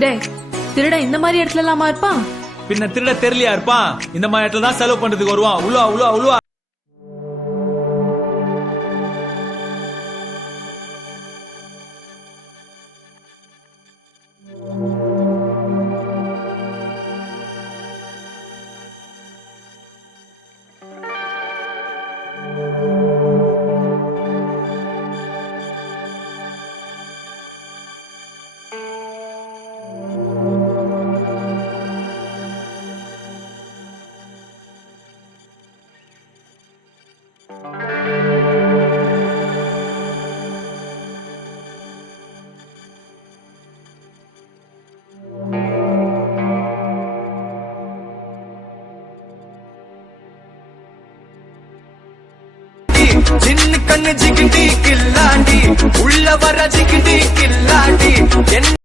டேய் திருட இந்த மாதிரி இடத்துல எல்லாமா இருப்பான்? பின்ன திருட தெரியலையா இருப்பான்? இந்த மாதிரி இடத்துல தான் செலவு பண்றதுக்கு வருவான். உழுவா உழுவா உழுவா. சின்ன கண்ணு ஜிகிடி கில்லாண்டி உள்ள வர ஜிகிடி கில்லாண்டி